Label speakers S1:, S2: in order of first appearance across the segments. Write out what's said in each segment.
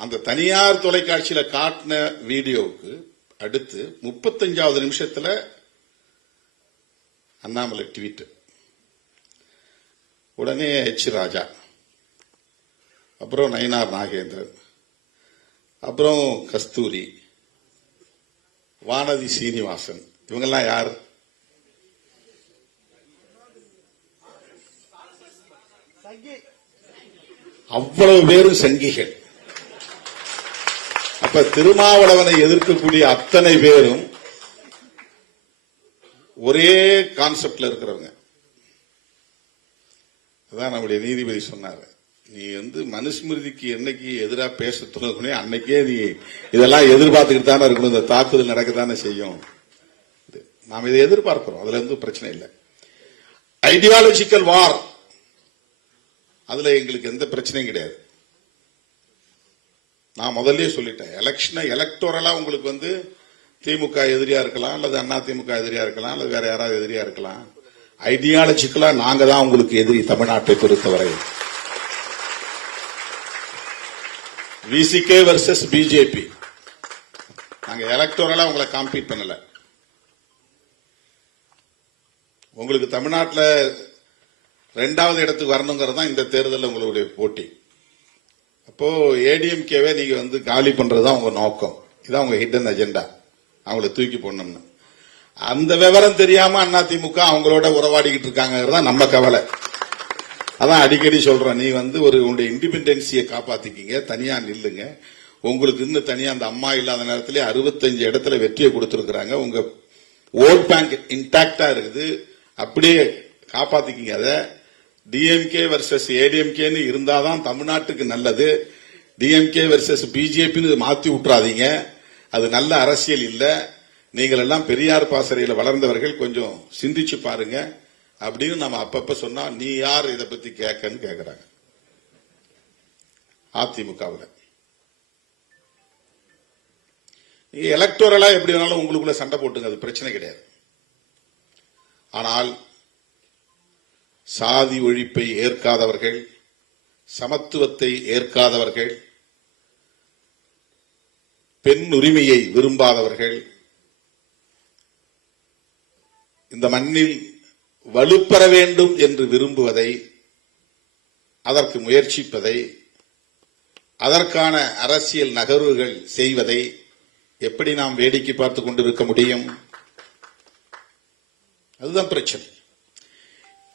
S1: அந்த தனியார் தொலைக்காட்சியில காட்டின வீடியோவுக்கு அடுத்து முப்பத்தஞ்சாவது நிமிஷத்துல அண்ணாமலை ட்வீட் உடனே எச் ராஜா. அப்புறம் நயினார் நாகேந்திரன். அப்புறம் கஸ்தூரி. வானதி சீனிவாசன். இவங்கெல்லாம் யார்? அவ்வளவு பேரும் சங்கிகள். இப்ப திருமாவளவனை எதிர்க்கக்கூடிய அத்தனை பேரும் ஒரே கான்செப்ட்ல இருக்கிறவங்க. அதான் நம்முடைய நீதிபதி சொன்னாரு. நீ வந்து மனுஸ்மிருதிக்கு என்னைக்கு எதிராக பேச தொடங்கணும் அன்னைக்கே நீ இதெல்லாம் எதிர்பார்த்துக்கிட்டு தானே இருக்கணும். இந்த தாக்குதல் நடக்கத்தானே செய்யும். இது. நாம் இதை எதிர்பார்க்கிறோம். அதுல இருந்து பிரச்சனை இல்லை. ஐடியாலஜிக்கல் வார் அதுல எங்களுக்கு எந்த பிரச்சனையும் கிடையாது. நான் முதல்ல சொல்லிட்டேன். எலெக்ஷனை எலக்டோரலா உங்களுக்கு வந்து திமுக எதிரியா இருக்கலாம் அல்லது அண்ணா திமுக எதிரியா இருக்கலாம் அல்லது வேற யாராவது எதிரியா இருக்கலாம். ஐடியாலஜிக்கலா நாங்க தான் உங்களுக்கு எதிரி தமிழ்நாட்டை பொறுத்தவரை. விசிகே வர்சஸ் பிஜேபி நாங்க எலக்டோரலா உங்களை காம்பீட் பண்ணல. உங்களுக்கு தமிழ்நாட்டில் ரெண்டாவது இடத்துக்கு வரணுங்கிறது தான் இந்த தேர்தலில் உங்களுடைய போட்டி. இப்போ ஏடிஎம்கேவே நீங்க வந்து காலி பண்றதுதான் உங்க நோக்கம். இதான் உங்க ஹிடன் அஜெண்டா அவங்கள தூக்கி போடணும்னு. அந்த விவரம் தெரியாம அதிமுக அவங்களோட உறவாடிக்கிட்டு இருக்காங்கிறது தான் நம்ம கவலை. அதான் அடிக்கடி சொல்றேன். நீ வந்து ஒரு உங்களுடைய இண்டிபெண்டன்சியை காப்பாத்திக்கிங்க. தனியா நில்லுங்க. உங்களுக்கு இன்னும் தனியா அந்த அம்மா இல்லாத நேரத்திலே அறுபத்தஞ்சு இடத்துல வெற்றியை கொடுத்துருக்குறாங்க. உங்க ஓட் பேங்க் இன்டாக்டா இருக்குது. அப்படியே காப்பாத்திக்கிங்க அதை. டிஎம்கே வர்சஸ் ஏடிஎம்கேன்னு இருந்தாதான் தமிழ்நாட்டுக்கு நல்லது. டிஎம்கே வர்சஸ் பிஜேபின்னு மாத்தி விட்டுறாதீங்க. அது நல்ல அரசியல் இல்லை. நீங்கள் எல்லாம் பெரியார் பாசறையில் வளர்ந்தவர்கள் கொஞ்சம் சிந்திச்சு பாருங்க. அப்படின்னு நம்ம அப்பப்ப சொன்னா நீ யார் இதை பத்தி கேட்கன்னு கேட்கிறாங்க அதிமுகவில். நீங்க எலக்டோரலா எப்படி வேணாலும் உங்களுக்குள்ள சண்டை போட்டுங்க அது பிரச்சனை கிடையாது. ஆனால் சாதி ஒழிப்பை ஏற்காதவர்கள் சமத்துவத்தை ஏற்காதவர்கள் பெண் உரிமையை விரும்பாதவர்கள் இந்த மண்ணில் வலுப்பெற வேண்டும் என்று விரும்புவதை அதற்கு முயற்சிப்பதை அதற்கான அரசியல் நகர்வுகள் செய்வதை எப்படி நாம் வேடிக்கை பார்த்துக் கொண்டிருக்க முடியும்? அதுதான் பிரச்சனை.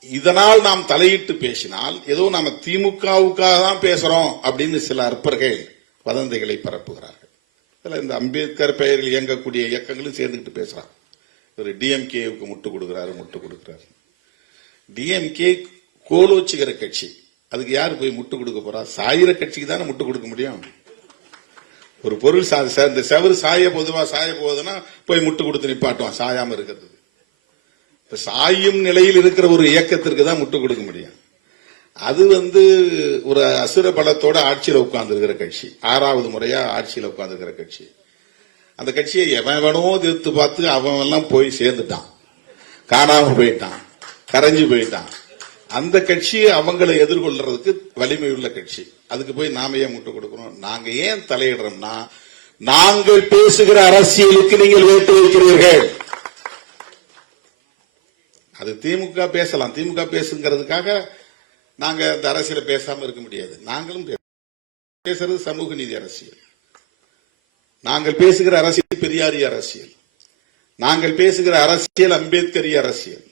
S1: இதனால் நாம் தலையிட்டு பேசினால் ஏதோ நாம திமுகவுக்காக தான் பேசுறோம் அப்படின்னு சில அற்பர்கள் வதந்திகளை பரப்புகிறார்கள். இதுல இந்த அம்பேத்கர் பெயரில் இயங்கக்கூடிய இயக்கங்களும் சேர்ந்துக்கிட்டு பேசுறாங்க ஒரு டிஎம்கேவுக்கு முட்டு கொடுக்கிறாரு முட்டு கொடுக்கிறாரு. டிஎம்கே கோலோச்சுகிற கட்சி. அதுக்கு யார் போய் முட்டு கொடுக்க போறா? சாயிர கட்சிக்கு தானே முட்டு கொடுக்க முடியும். ஒரு பொருள் சா- இந்த செவரு சாய பொதுவா சாய போகுதுன்னா போய் முட்டு கொடுத்து நிப்பாட்டுவான் சாயாம இருக்கிறது இப்ப சாயும் நிலையில் இருக்கிற ஒரு இயக்கத்திற்கு தான் முட்டுக் கொடுக்க முடியும். அது வந்து ஒரு அசுர பலத்தோட ஆட்சியில் உட்கார்ந்துருக்கிற கட்சி. ஆறாவது முறையா ஆட்சியில் உட்கார்ந்துருக்கிற கட்சி. அந்த கட்சியை எவன் வேணோ திருத்து பார்த்து அவன் எல்லாம் போய் சேர்ந்துட்டான். காணாம போயிட்டான். கரைஞ்சு போயிட்டான். அந்த கட்சி அவங்களை எதிர்கொள்றதுக்கு வலிமை உள்ள கட்சி. அதுக்கு போய் நாம ஏன் முட்டு கொடுக்கணும்? நாங்க ஏன் தலையிடுறோம்னா நாங்கள் பேசுகிற அரசியலுக்கு நீங்கள் வேட்டு வைக்கிறீர்கள். அது திமுக பேசலாம். திமுக பேசுங்கிறதுக்காக நாங்க இந்த அரசியல பேசாம இருக்க முடியாது. நாங்களும் பேசுறது சமூக நீதி அரசியல். நாங்கள் பேசுகிற அரசியல் பெரியாரி அரசியல். நாங்கள் பேசுகிற அரசியல் அம்பேத்கரிய அரசியல்.